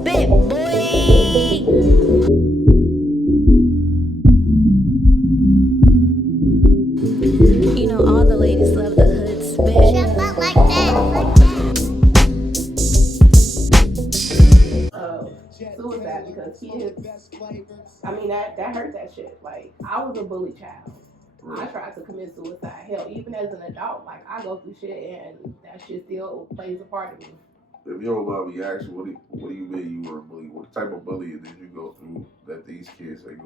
spit, boy. You know all the ladies love the hood spit. Shut up like Suicide because kids, I mean, that hurt that shit. Like, I was a bully child. I tried to commit suicide. Hell, even as an adult, like, I go through shit and that shit still plays a part of me. If you don't mind me asking, what do you mean you were a bully? What type of bullying did you go through that these kids are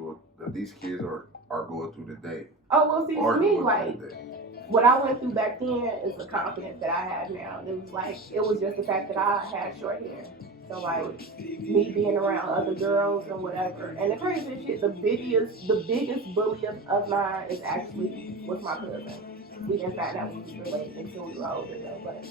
going through today? Oh, well, see, for me, like, what I went through back then is the confidence that I have now. It was just the fact that I had short hair. So, like, me being around other girls and whatever. And the crazy shit, the biggest bully of mine was my cousin. We didn't find out we was related until we were older, though. But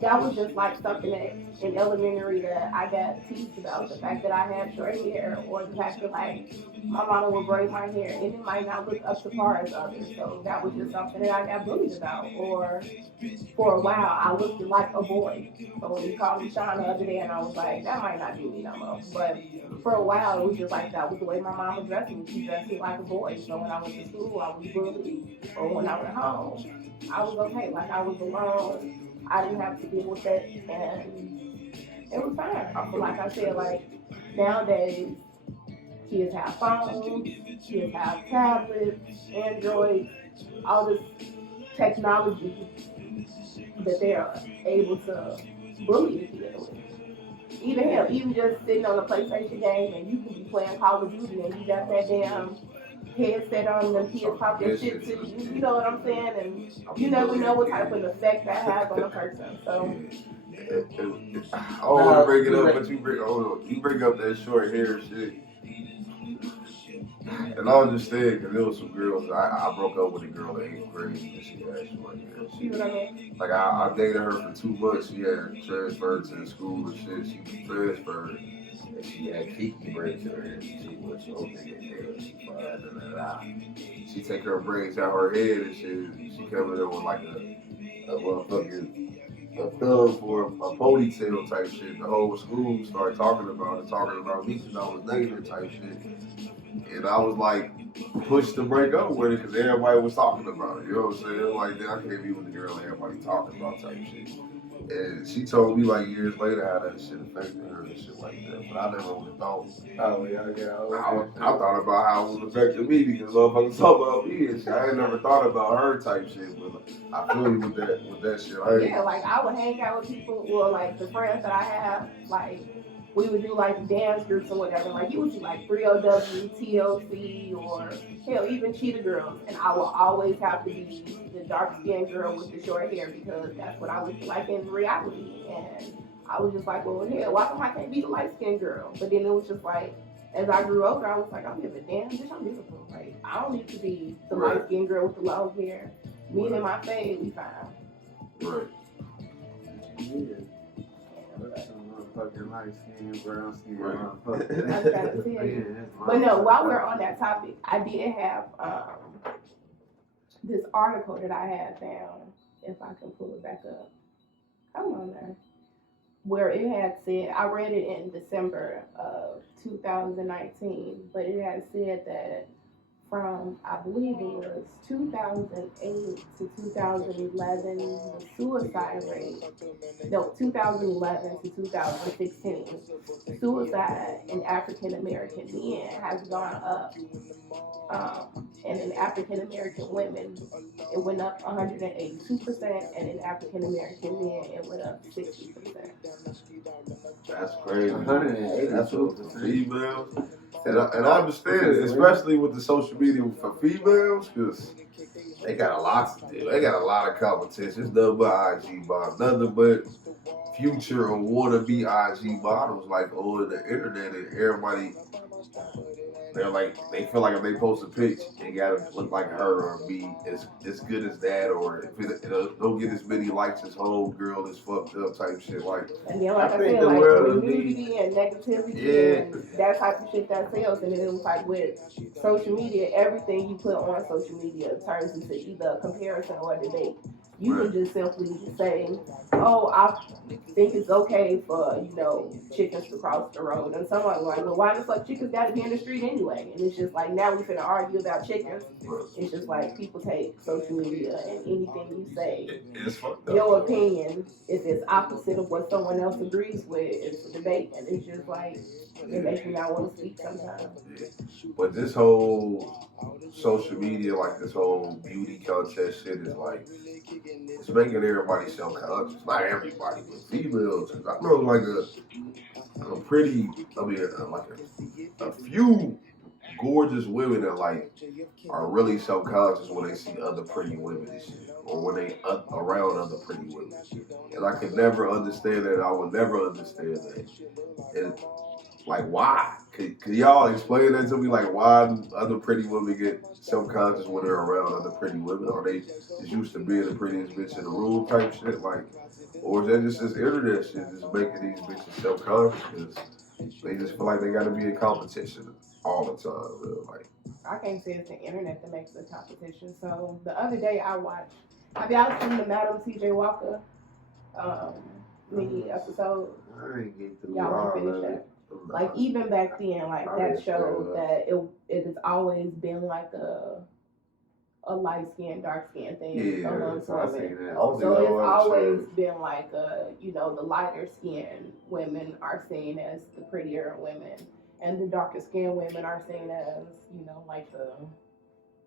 that was just like something that in elementary that I got teased about, the fact that I had short hair, or the fact that like my mama would braid my hair and it might not look up to par as others. So that was just something that I got bullied about. Or for a while I looked like a boy. So when you called me Sean the other day and I was like, that might not be me no more. But for a while it was just like that was the way my mom was dressing me. She dressed me like a boy. So when I went to school I was bullied. Or when I went home I was okay. Like I was alone. I didn't have to deal with it, and it was fine. Like I said, like nowadays, kids have phones, kids have tablets, Androids, all this technology that they're able to bully the kids with. Even just sitting on a PlayStation game and you can be playing Call of Duty and you got that damn headset on and them kids talk their shit to you, you know what I'm saying? And you never know what type of effect that has on a person. So I don't want to bring it up, but you bring up that short hair shit. And I understand because there was some girls. I broke up with a girl in 8th grade and she had short hair. You know what I mean? Like I dated her for 2 months. She had transferred to the school and shit. She transferred and she had Kiki braids in her hair. She was so big hair. She fine. She take her braids out her head and shit. She come in there with like a motherfucking a thumb for a ponytail type shit. The whole school started talking about me because I was dating her type shit. And I was like pushed to break up with it because everybody was talking about it. You know what I'm saying? Like, then I can't be with the girl everybody talking about type shit. And she told me like years later how that shit affected her and shit like that. But I never would have thought. Oh, yeah. I thought about how it was affecting me because motherfuckers talk about me and shit. I ain't never thought about her type shit. But I feel you with that shit. Yeah, like I would hang out with people, or like the friends that I have, like we would do like dance groups or whatever. Like you would see like 3OW, TLC, or hell, even Cheetah Girls. And I will always have to be the dark skinned girl with the short hair because that's what I look like in reality. And I was just like, well, hell, why come I can't be the light skinned girl? But then it was just like, as I grew older, I was like, I don't give a damn, bitch, I'm beautiful. Like, I don't need to be the light skinned girl with the long hair. Me and my fade, we fine. Right. Yeah. Fucking light skin, brown skin, But no, while we're on that topic, I did have this article that I had found, if I can pull it back up. Come on there. Where it had said, I read it in December of 2019, but it had said that from, I believe it was 2008 to 2011, the suicide rate, no, 2011 to 2016, suicide in African American men has gone up. And in African American women, it went up 182%, and in African American men, it went up 60%. That's crazy. 180. That's what the females. And I understand it, especially with the social media for females, because they got a lot to do. They got a lot of competition. It's nothing but IG bots, nothing but future or wannabe IG models like on the internet, and everybody. They feel like if they post a pic, they gotta look like her or be as good as that, or if it don't get as many likes as whole girl is fucked up type shit. Like, and then like I said, like nudity and negativity and that type of shit that sells. And then it was like with social media, everything you put on social media turns into either a comparison or a debate. You can just simply say, oh, think it's okay for, chickens to cross the road. And someone like, well, why the fuck chickens gotta be in the street anyway? And it's just like, now we finna argue about chickens. It's just like, people take social media and anything you say, It's fucked up. your opinion, if it's opposite of what someone else agrees with, it's a debate. And it's just like, it makes me not want to speak sometimes. Yeah. But this whole social media, like this whole beauty contest shit is like, it's making everybody self-conscious. Not everybody, but females. Cause I know like a pretty, like a few gorgeous women that like are really self-conscious when they see other pretty women and shit, or when they around other pretty women. And I could never understand that. I would never understand that. And like, why? Could y'all explain that to me? Like, why other pretty women get self-conscious when they're around other pretty women? Are they just used to being the prettiest bitch in the room type shit? Like, or is that just this internet shit just making these bitches self-conscious because they just feel like they got to be in competition all the time? Real? Like, I can't say it's the internet that makes the competition. So the other day I watched, have y'all seen the Madam T.J. Walker mini episode? I ain't get through Y'all all want to finish of that? it. Like, even back then, like, I that didn't showed feel that it has always been like a light skin, dark skin thing Yeah, amongst I women. seen that. Only So thing I it's always understand- been like the lighter skinned women are seen as the prettier women, and the darker skinned women are seen as, like the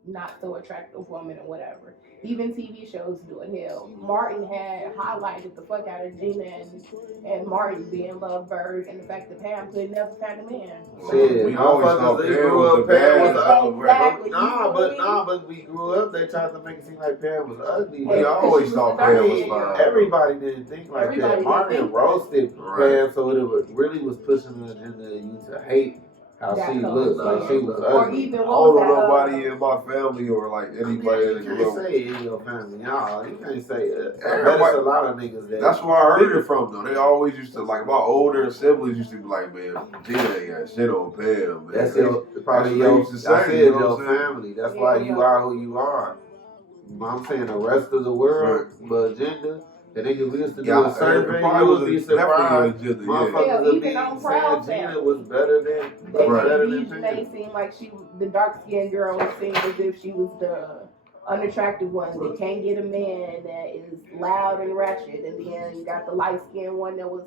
not so attractive woman or whatever. Even TV shows do it. Hell, Martin had highlighted the fuck out of Gina and Martin being lovebirds, and the fact that Pam could never find a man. Shit, We always thought motherfuckers, they Pam grew was up, the bad Pam was one. Exactly. but we grew up, they tried to make it seem like Pam was ugly. We Yeah, always she was thought the Pam was dark fine. skin. Everybody didn't think like Everybody that. didn't Martin think that. roasted Right. Pam, so it really was pushing the agenda of you to hate how That she color looked, skin. like she was Or ugly. even I what don't was know that? nobody in my family or like anybody You that grew can't up. say it in your family, y'all. You can't say it. But Everybody- it's a lot of niggas that. That's where I heard it from though. They always used to like my older siblings used to be like, man, Gina ain't got shit on Pam, man. That's your, probably That's what your, they used to say, I said you know your what I'm saying? family. That's why you are who you are. I'm saying the rest of the world, but agenda, the niggas we used to do Yeah, a survey, probably you was would be definitely surprised. an agenda, yeah. Motherfuckers Hell, would even be on saying Proud Gina Family. was better than, They better made than Dejanay Pam. seem like the dark skinned girl was seen as if she was the unattractive one that can't get a man, that is loud and ratchet, and then you got the light skinned one that was,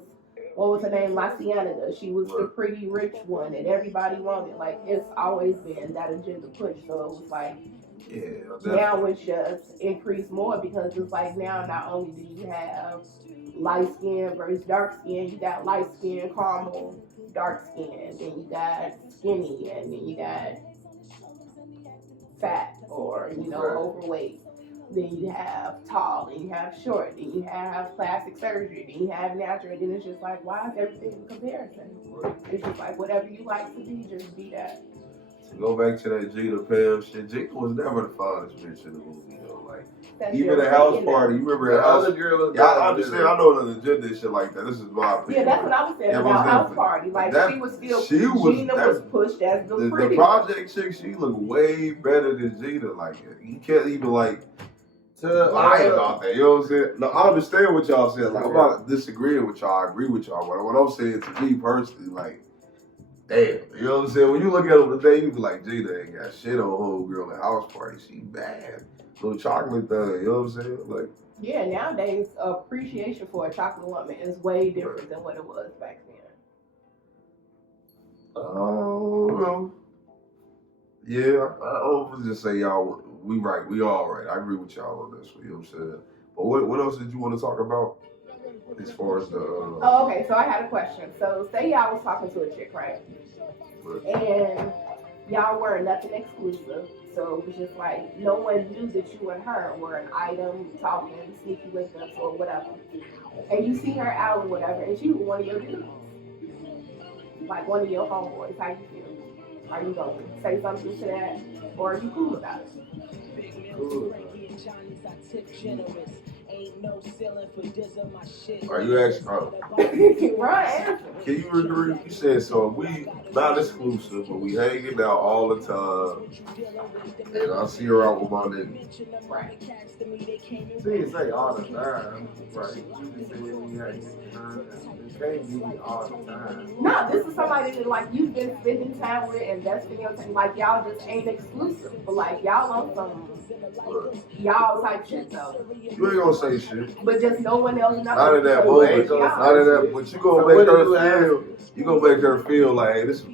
what was her name, La Cienega. She was the pretty rich one that everybody wanted. Like, it's always been that agenda push. So it was like, Yeah, now it's just increased more because it's like now not only do you have light skin versus dark skin, you got light skin, caramel, dark skin, then you got skinny, and then you got fat or Right. overweight. Then you have tall, then you have short, then you have plastic surgery, then you have natural, and then it's just like, why is everything in comparison? It's just like whatever you like to be, just be that. To go back to that Gina Pam shit, Gina was never the finest bitch in the movie though. Like That's even your the house opinion. party, you remember The the house? other girl was Yeah, I better understand. than I know the agenda and shit like that. This is my opinion. Yeah, that's what I was saying Yeah, about most House definitely. Party. Like, That- she was still, she was- Gina that- was pushed as the The pretty. project chick, she looked way better than Gina. Like you can't even like lie about that. You know what I'm saying? No, I understand what y'all saying. Like I'm not disagreeing with y'all. I agree with y'all. But what I'm saying to me personally, like, damn, you know what I'm saying? When you look at them today, you be like, Gina ain't got shit on homegirl at house party. She bad. Little chocolate thing. You know what I'm saying? Like, Yeah, nowadays appreciation for a chocolate woman is way different than what it was back then. oh no. Yeah, I don't just say y'all. We right. We all right. I agree with y'all on this. You know what I'm saying? But what else did you want to talk about as far as the? Oh, okay. So I had a question. So say y'all was talking to a chick, right? And y'all were nothing exclusive. So it was just like no one knew that you and her were an item, talking, sneaky link-ups or whatever. And you see her out or whatever, and she was one of your dudes, like one of your homeboys. How you feel? Are you gonna say something to that, or are you cool about it? Cool. Are you asking? Right. Can you agree? You said so. We not exclusive, but we hanging out all the time, and I see her out with my nigga. Right. See, you say all the time, right? You just say we hanging out. It can't be all the time. No, this is somebody that like you've been spending time with, investing your time. Like y'all just ain't exclusive, but like y'all on some y'all type shit though. You ain't gonna say shit. But just no one else knows. Not in that So moment. it's y'all. Not in that. But you gonna So make what do her you feel. You gonna make her feel like, hey, this.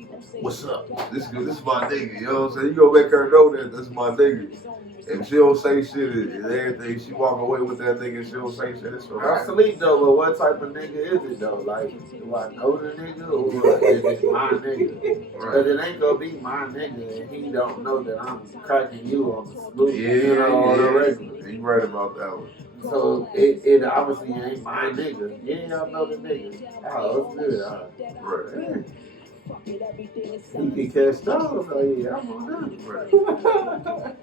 What's up? This is my nigga. You know what I'm saying? You gonna make her know that this is my nigga. If she don't say shit and everything, she walk away with that nigga and she don't say shit, it's alright. Absolutely though, but what type of nigga is it though? Like, do I know the nigga or is it my nigga? Because it ain't gonna be my nigga and he don't know that I'm cracking you on the smooth, on the regular. You right about that one. So it obviously ain't my nigga. Yeah, y'all know the nigga. Oh, it's good. Right. He can catch those. So yeah, I'm on that.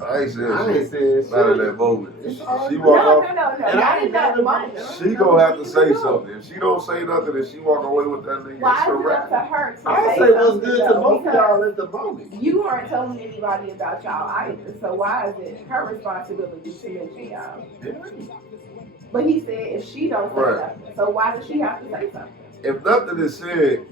I ain't saying I ain't shit. saying shit. Not in that moment. She No, walk off. no. And Not I in ain't that got moment. She gonna have to say something. If she don't say nothing and she walk away with that nigga, Why it's a is it up wrap. to her to I say say what's something, good to though? both of Because y'all at the moment. you aren't telling anybody about y'all either. So why is it her responsibility to mention y'all? But he said if she don't say Right. nothing, so why does she have to say something? If nothing is said,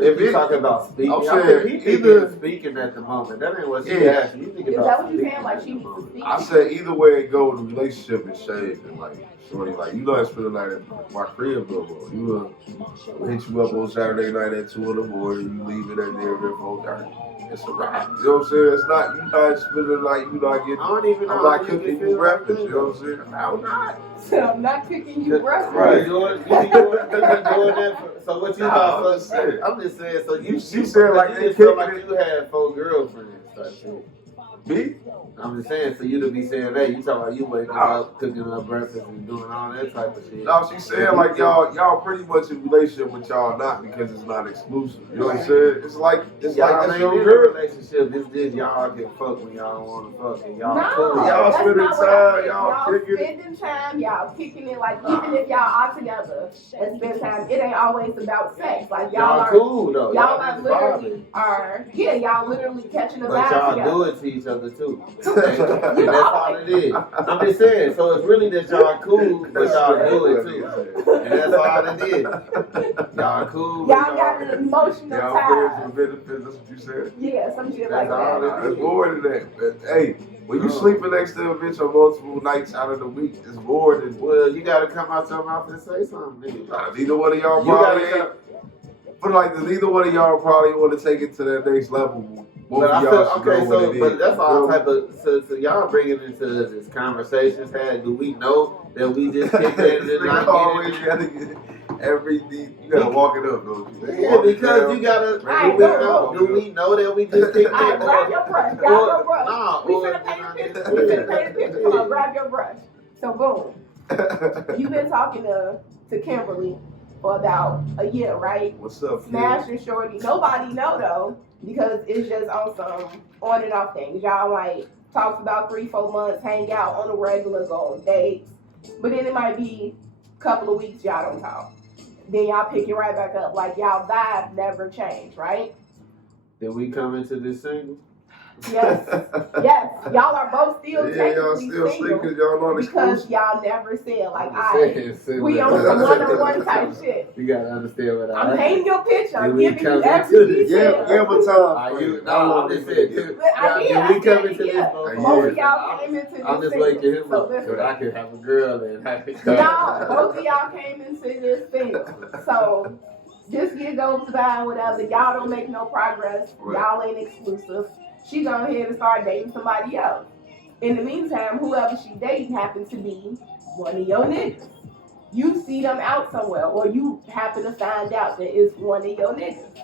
If you're talking about speaking, I'm I saying think he either- thinking speaking at the moment. That ain't what she Yeah. asked. You thinking Is about that what you speaking saying? Like at she the needs to moment. speak? I said either way it go, the relationship is shaved and like shorty, like you know I spend the night at my crib no more. You hit you up on Saturday night at 2 in the morning, you leave it at there at 4:30. It's a wrap. You know what I'm saying? It's not you not spending the night, you not getting I don't even know. I'm not how you cooking can you feel breakfast, like you know what I'm saying? I'm not. So I'm not cooking you breakfast. Right. You doing that for, so what you Nah, thought? I'm just saying. I'm just saying. So you said like you they just feel kicking like you had 4 girlfriends type shit. Me? I'm just saying, so you to be saying that, you talking about you waking up, cooking up breakfast and doing all that type of shit. No, she's saying like y'all pretty much in relationship, but y'all not because it's not exclusive. You know what I'm saying? It's like Y'all it's ain't your in a girl. relationship. It's just y'all can fuck when y'all want to fuck and y'all No, cool. Y'all that's spending not what I time, said. y'all kicking it. spending time, y'all kicking it. Like even if y'all all together and spend time, it ain't always about sex. Like y'all are cool though. y'all are just literally y'all literally catching a But vibe y'all together. do it to each other too. And that's all it is. I'm just saying. So it's really that y'all cool, but y'all do it too. And that's all it is. Y'all cool. but Y'all got an emotional Y'all friends tie. with benefits, that's what you said? Yeah, some shit like That's all that. Nah, it's more than that. But, hey, when you sleeping next to a bitch on multiple nights out of the week, it's more than Well, you gotta come out your mouth and say something, nigga. nah, neither one of y'all You probably gotta ain't. But like neither one of y'all probably want to take it to that next level. Both But I of y'all feel, should okay, know what so it but is. that's all You know? type of so y'all bringing into this conversations had. Do we know that we just kicked in This and nigga not always getting gotta get every deep. You gotta walk it up, don't you? Yeah, Walk it because down. you gotta. Alright, Do we know that we just kicked in? Alright, grab your brush. Grab your brush. Nah, We or finna paint a did I picture. get- We finna paint a picture. Come on, grab your brush. So boom. You've been talking to Kimberly for about a year, right? What's up, kid? Smash and Shorty. Nobody know though, because it's just on some on and off things. Y'all like talks about 3-4 months, hang out on a regular, go on dates. But then it might be a couple of weeks y'all don't talk. Then y'all pick it right back up. Like y'all vibe never changed, right? Did we come into this single? Yes. Yes. Y'all are both still Yeah, y'all technically still sleep single because y'all not because exclusive. y'all never said like Saying, we on some one-on-one type shit. You gotta understand what I'm painting your picture. I'm Did we giving come you into every this? detail. Give a time. Are you? frame. No, I'm just saying. I did. Did we I come said, into this? yeah. Both Both Yeah. of y'all came into this. I'm just single. waking him So up listen. so I can have a girl and I can No, both of y'all came into this single. So this year goes by, whatever. Y'all don't make no progress. Right. Y'all ain't exclusive. She go ahead and start dating somebody else. In the meantime, whoever she dating happens to be one of your niggas. You see them out somewhere, or you happen to find out that it's one of your niggas.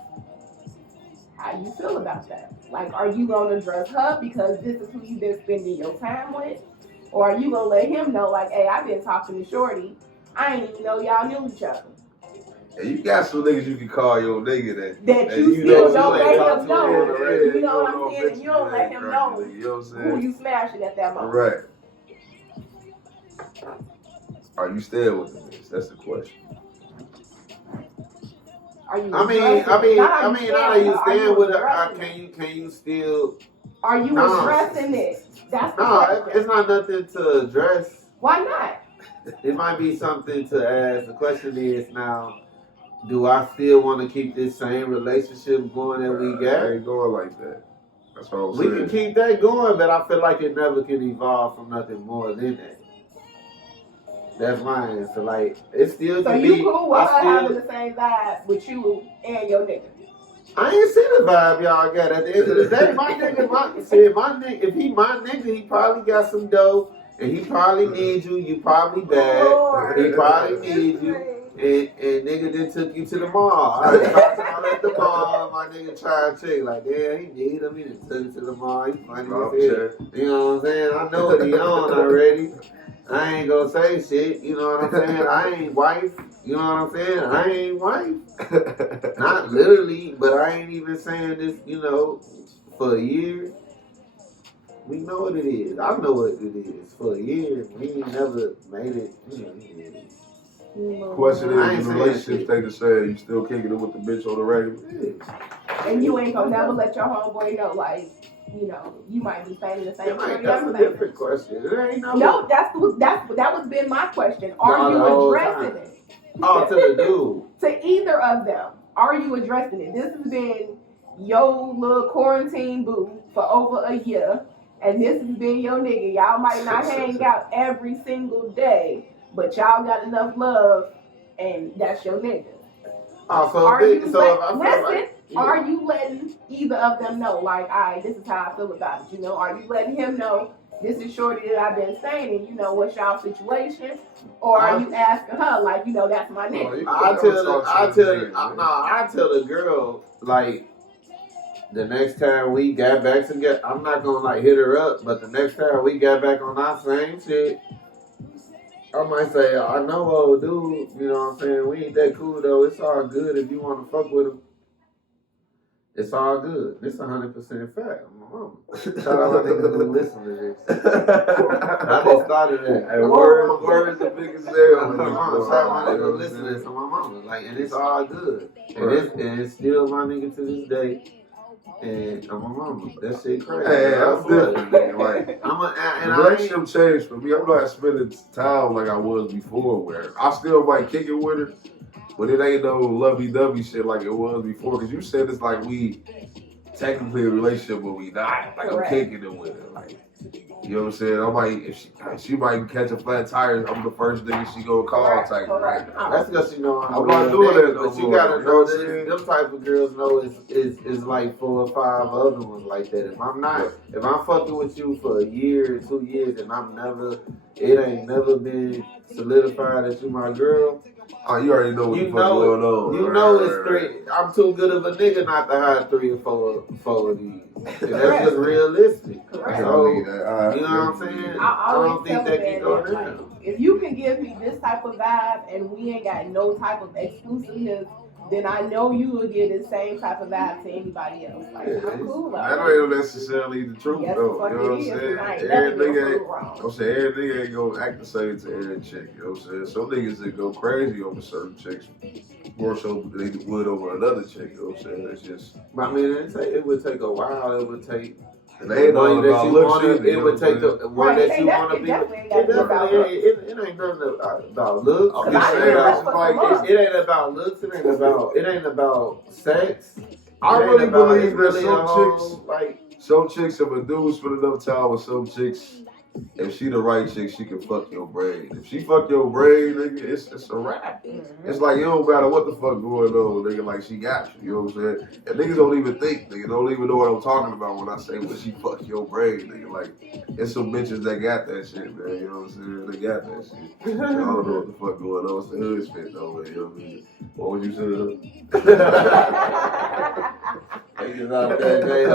How you feel about that? Like, are you gonna dress her because this is who you've been spending your time with? Or are you gonna let him know, like, hey, I've been talking to Shorty. I ain't even know y'all knew each other. And you got some niggas you can call your nigga That and you still know don't you ain't let talked him to know. already. You know what I'm don't saying? bitch You don't let him know You know what I'm who saying? you smashing at that moment. Right. Are you staying with the bitch? That's the question. Are you? I mean, now that you stand with her, can you still? Are you addressing it? That's the question. It's not nothing to address. Why not? It might be something to ask. The question is now, do I still want to keep this same relationship going that we got? It ain't going like that. That's what I'm We saying. can keep that going, but I feel like it never can evolve from nothing more than that. That's my answer. Like, it still So can you be. cool with her having the same vibe with you and your nigga? I ain't see the vibe y'all got. At the end of the day, my nigga, if he my nigga, he probably got some dough, and he probably needs you. You probably bad. Lord, He probably needs you. And nigga then took you to the mall. I was at the mall, my nigga trying to check, like, damn, he need him. He done took him to the mall. He funny as hell. You know what I'm saying? I know what he on already. I ain't gonna say shit. You know what I'm saying? I ain't wife. You know what I'm saying? I ain't wife. Not literally, but I ain't even saying this, you know, for a year. We know what it is. I know what it is. For a year, we ain't never made it. Question I is, ain't the saying relationship shit. stay the same? You still kicking it with the bitch on the regular? And you ain't gonna never let your homeboy know, like, you know, you might be saying the same thing. That's a different question. It ain't No, that was been my question. Are you addressing it? Oh, to the dude. To either of them, are you addressing it? This has been your little quarantine boo for over a year, and this has been your nigga. Y'all might not hang out every single day, but y'all got enough love, and that's your nigga. Oh, Are you letting either of them know, like, all right, this is how I feel about it? You know, are you letting him know this is shorty that I've been saying, and you know what's y'all situation? Or are you asking her, like, you know, that's my nigga? I tell the girl, like, the next time we got back together, I'm not gonna like hit her up, but the next time we got back on our same shit, I might say, I know, old dude, you know what I'm saying? We ain't that cool though. It's all good if you want to fuck with him. It's all good. This 100% fact. My mama. Shout out my niggas who listen to this. I just started that. Hey, words are big as hell. Shout out my niggas who listen to this on my mama. Like, and it's all good. And it's still my nigga to this day. And I'm my mama. That shit crazy. Hey, I'm different, man. Like, the relationship changed for me. I'm not spending time like I was before, where I still might kick it with her, but it ain't no lovey-dovey shit like it was before. Because you said it's like we technically in a relationship, but we not. Like, I'm kicking it with her. Like, you know what I'm saying? I'm like, if she might catch a flat tire, I'm the first nigga she gonna call type. Right? That's because she know I'm not doing that no but you more, gotta you know know that them type of girls know is like 4 or 5 other ones like that. If I'm fucking with you for a year or 2 years and it ain't never been solidified that you my girl. Oh, you already know what the fuck going on. You know it's 3. I'm too good of a nigga not to have 3 or 4 of these. And that's just realistic. Correct. So, you know what I'm saying? I don't think that can go down. Like, if you can give me this type of vibe and we ain't got no type of exclusiveness, then I know you will give the same type of vibe to anybody else. Like, I'm cool. That ain't necessarily the truth, yes, though. You know what I'm saying? Every nigga ain't gonna act the same to every chick. You know what I'm saying? Some niggas that go crazy over certain chicks more so than they would over another chick. You know what I'm saying? It's just. I mean, it would take a while. It would take. And they ain't all about looks either. It would take the one that you want to be. It ain't nothing about looks. It ain't about looks. It ain't about sex. I really believe that some chicks, if a dude spend enough time with some chicks, if she the right chick, she can fuck your brain. If she fuck your brain, nigga, it's a wrap. Mm-hmm. It's like, it don't matter what the fuck going on, nigga, like she got you, you know what I'm saying? And niggas don't even think, nigga, don't even know what I'm talking about when I say when she fuck your brain, nigga. Like, it's some bitches that got that shit, man, you know what I'm saying? They got that shit. I don't know what the fuck going on. It's the hood shit, though, man, you know what I mean? What would you say? Niggas out there, they